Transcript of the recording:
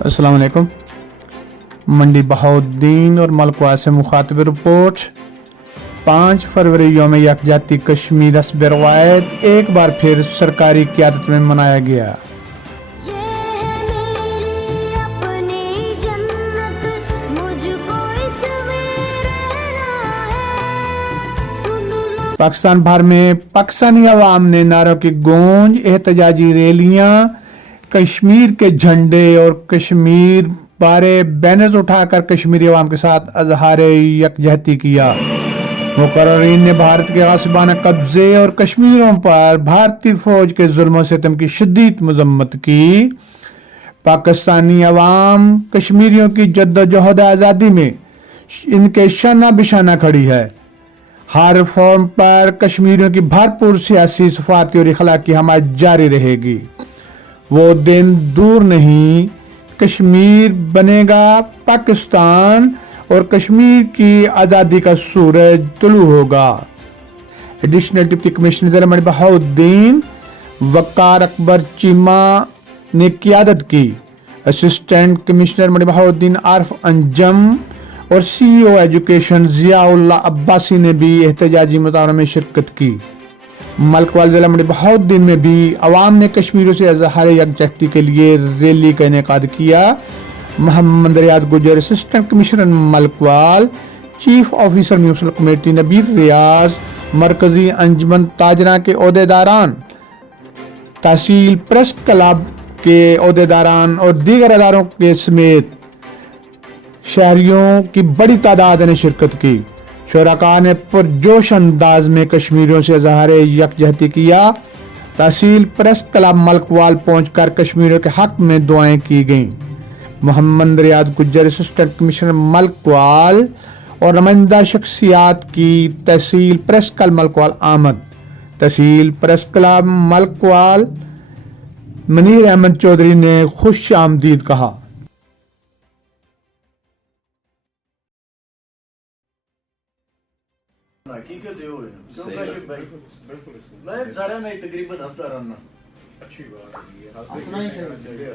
अस्सलाम वालेकुम। मंडी बहाउद्दीन और मलकवा से मुखातिब रिपोर्ट। 5 फरवरी यौम यकजाती कश्मीर हस्ब रवायत एक बार फिर सरकारी क़यादत में मनाया गया। पाकिस्तान भर में पाकिस्तानी अवाम ने नारों की गूंज, एहतजाजी रैलियां, कश्मीर के झंडे और कश्मीर बारे बैनर्स उठाकर कश्मीरी अवाम के साथ अजहार यकजहती किया। मुकर्ररीन ने भारत के गासिबाना कब्जे और कश्मीरों पर भारतीय फौज के जुल्म सितम की शदीद मजम्मत की। पाकिस्तानी अवाम कश्मीरियों की जद्दोजहद आज़ादी में इनके शाना बिशाना खड़ी है। हर फॉर्म पर कश्मीरियों की भरपूर सियासी, सफारती और इखलाकी हमायत जारी रहेगी। वो दिन दूर नहीं, कश्मीर बनेगा पाकिस्तान और कश्मीर की आज़ादी का सूरज तुलू होगा। एडिशनल डिप्टी कमिश्नर मंडी बहाउद्दीन वकार अकबर चीमा ने क़यादत की। असिस्टेंट कमिश्नर मंडी बहाउद्दीन आरफ अंजम और CEO एजुकेशन ज़ियाउल्लाह अब्बासी ने भी एहतजाजी मुज़ाहरों में शिरकत की। मलकवाल ज़िला मंडी बहाउद्दीन में भी अवाम ने कश्मीरियों से अज़हार यकजहती के लिए रैली का इनेकाद किया। Mohammad Riyad Gujjar, assistant commissioner Malakwal, chief officer municipal committee Nabeer Riaz, मरकजी अंजमन ताजरा के ओहदेदारान, तहसील प्रेस क्लब के ओहदेदारान और दीगर अदारों के समेत शहरियों की बड़ी तादाद ने शिरकत की। शुरका ने पुरजोश अंदाज में कश्मीरियों से अज़हार यकजहती किया। तहसील प्रेस क्लब मलकवाल पहुंचकर कश्मीरियों के हक में दुआएं की गईं। मोहम्मद रियाद गुजर, असिस्टेंट कमिश्नर मलकवाल और नुमाइंदा शख्सियात की तहसील प्रेस क्लब मलकवाल आमद। तहसील प्रेस क्लब मलकवाल मनीर अहमद चौधरी ने खुश आमदीद कहा। मैं सारा नहीं तकरीबन हफ्ता रहना। अच्छी बात है।